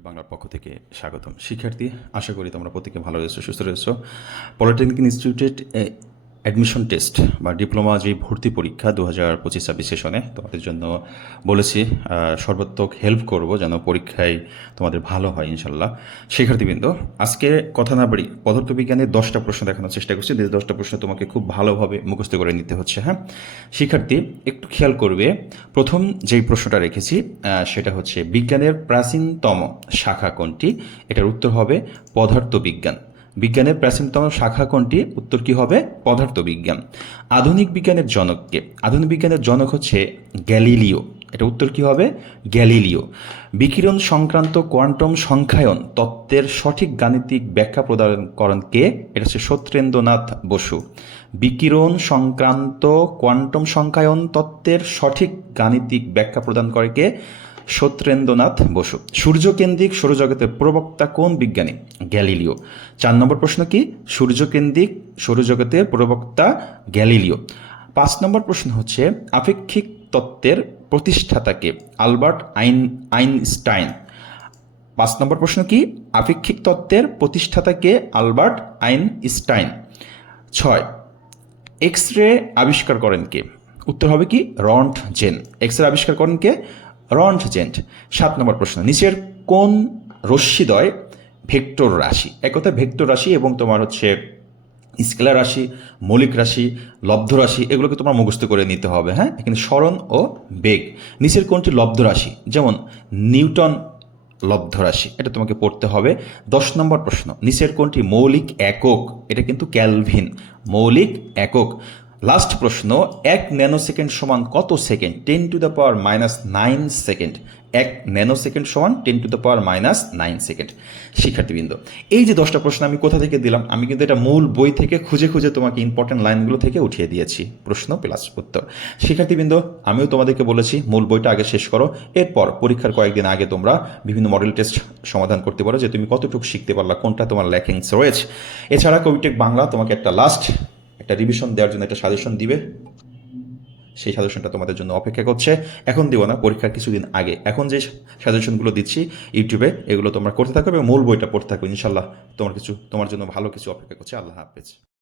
বাংলার পক্ষ থেকে স্বাগতম। শিক্ষার্থী, আশা করি তোমরা প্রত্যেকে ভালো রয়েছো, সুস্থ রয়েছো। পলিটেকনিক ইনস্টিটিউটের অ্যাডমিশন টেস্ট বা ডিপ্লোমা যে ভর্তি পরীক্ষা দু হাজার পঁচিশ ছাব্বিশ সেশনে, তোমাদের জন্য বলেছি সর্বাত্মক হেল্প করব যেন পরীক্ষায় তোমাদের ভালো হয়, ইনশাল্লাহ। শিক্ষার্থীবৃন্দ, আজকে কথা না বাড়ি পদার্থবিজ্ঞানের দশটা প্রশ্ন দেখানোর চেষ্টা করছি। যে দশটা প্রশ্ন তোমাকে খুব ভালোভাবে মুখস্থ করে নিতে হচ্ছে হ্যাঁ? শিক্ষার্থী, একটু খেয়াল করবে, প্রথম যেই প্রশ্নটা রেখেছি সেটা হচ্ছে, বিজ্ঞানের প্রাচীনতম শাখা কোনটি? এটার উত্তর হবে, পদার্থবিজ্ঞান। বিজ্ঞানের প্রাচীনতম শাখা কোনটি? উত্তর কি হবে? পদার্থবিজ্ঞান। আধুনিক বিজ্ঞানের জনককে আধুনিক বিজ্ঞানের জনক হচ্ছে গ্যালিলিও। এটা উত্তর কি হবে? গ্যালিলিও। বিকিরণ সংক্রান্ত কোয়ান্টাম সংখ্যায়ন তত্ত্বের সঠিক গাণিতিক ব্যাখ্যা প্রদান কে? এটা হচ্ছে সত্যেন্দ্রনাথ বসু। বিকিরণ সংক্রান্ত কোয়ান্টাম সংখ্যায়ন তত্ত্বের সঠিক গাণিতিক ব্যাখ্যা প্রদান করে কে? সত্যেন্দ্রনাথ বসু। সূর্যকেন্দ্রিক সৌরজগতের প্রবক্তা কোন বিজ্ঞানী? গ্যালিলিও। চার নম্বর প্রশ্ন কি? সূর্যকেন্দ্রিক সৌরজগতের প্রবক্তা গ্যালিলিও। পাঁচ নম্বর প্রশ্ন হচ্ছে, আপেক্ষিক তত্ত্বের প্রতিষ্ঠাতাকে আলবার্ট আইন, আইনস্টাইন। পাঁচ নম্বর প্রশ্ন কি? আপেক্ষিক তত্ত্বের প্রতিষ্ঠাতাকে আলবার্ট আইনস্টাইন। ছয় এক্স রে আবিষ্কার করেন কে? উত্তর হবে কি? রন্ট জেন। এক্স রে আবিষ্কার করেন কে? রন্ট জেন্ট সাত নম্বর প্রশ্ন। নিচের কোন রশ্মিদয় ভেক্টর রাশি? এক কথা ভেক্টর রাশি এবং তোমার হচ্ছে স্কেলার রাশি, মৌলিক রাশি, লব্ধ রাশি, এগুলোকে তোমার মুখস্থ করে নিতে হবে হ্যাঁ? এখানে স্মরণ ও বেগ। নিচের কোনটি লব্ধ রাশি? যেমন নিউটন লব্ধ রাশি, এটা তোমাকে পড়তে হবে। দশ নম্বর প্রশ্ন। নিচের কোনটি মৌলিক একক? এটা কিন্তু ক্যালভিন। মৌলিক একক। লাস্ট প্রশ্ন, এক ন্যানো সেকেন্ড সমান কত second ten to the power minus nine second এক ন্যানো সেকেন্ড সমান ten to the power minus nine second শিক্ষার্থীবৃন্দ, এই যে দশটা প্রশ্ন আমি কোথা থেকে দিলাম, আমি কিন্তু এটা মূল বই থেকে খুঁজে খুঁজে তোমাকে ইম্পর্টেন্ট লাইনগুলো থেকে উঠিয়ে দিয়েছি। প্রশ্ন প্লাস উত্তর। শিক্ষার্থীবৃন্দ, আমিও তোমাদেরকে বলেছি, মূল বইটা আগে শেষ করো, এরপর পরীক্ষার কয়েকদিন আগে তোমরা বিভিন্ন মডেল টেস্ট সমাধান করতে পারো যে তুমি কতটুকু শিখতে পারলা, কোনটা তোমার ল্যাকিংস রয়েছে। এছাড়া কবিটেক বাংলা তোমাকে একটা লাস্ট একটা রিভিশন দেওয়ার জন্য একটা সাজেশন দিবে। সেই সাজেশনটা তোমাদের জন্য অপেক্ষা করছে। এখন দিব না, পরীক্ষার কিছুদিন আগে। এখন যে সাজেশনগুলো দিচ্ছি ইউটিউবে, এগুলো তোমরা করতে থাকো এবং মূল বইটা পড়তে থাকো ইনশাল্লাহ তোমার কিছু, তোমার জন্য ভালো কিছু অপেক্ষা করছে। আল্লাহ হাফেজ।